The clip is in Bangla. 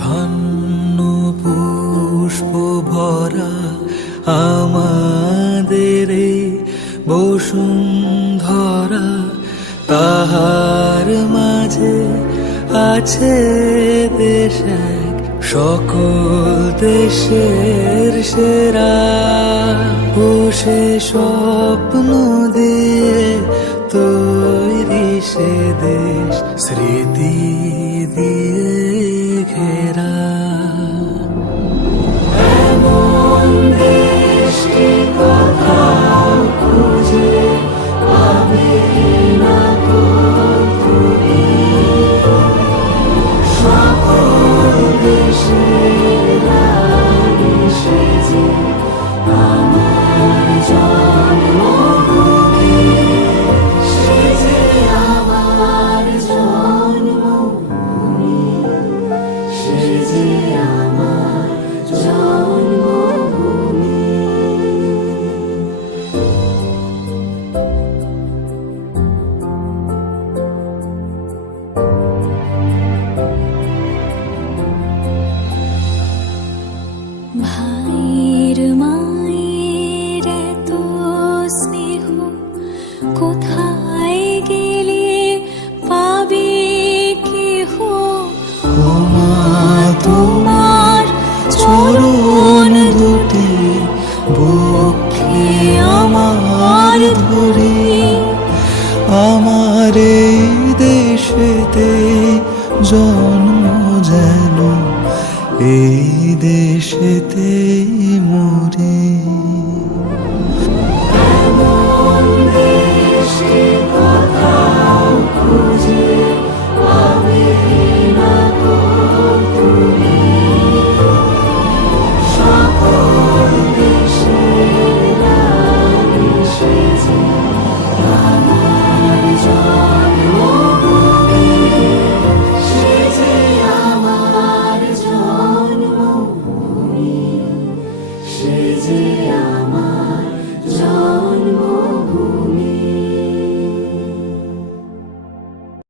ধন্য পুষ্প ভরা আমাদের এই বসুন্ধরা, তাহার মাঝে আছে দেশ এক, সকল দেশের সেরা। ও সে স্বপ্ন দিয়ে তৈরি সে দেশ, স্মৃতি দিয়ে ঘেরা। এমন দেশটি কোথাও খুঁজে পাবে না কো তুমি, সকল দেশের রানী সেজে আমার জন্মভূমি, সেজে আমার জন্মভূমি, সেজে আমার জন্মভূমি। ভাইয়ের মায়ের এত স্নেহ কোথায় গেলে পাবে কেহ? ও মা, তোমার চরণ দুটি বক্ষে আমার ধরে, আমার এই দেশেতে জন্ম যেন এই দেশেতেই মরে। এমন দেশটি কোথাও খুঁজে পাবে না কো তুমি, সকল দেশের রানী সেজে আমার জন্মভূমি, সেজে আমার জন্মভূমি, সেজে আমার জন্মভূমি।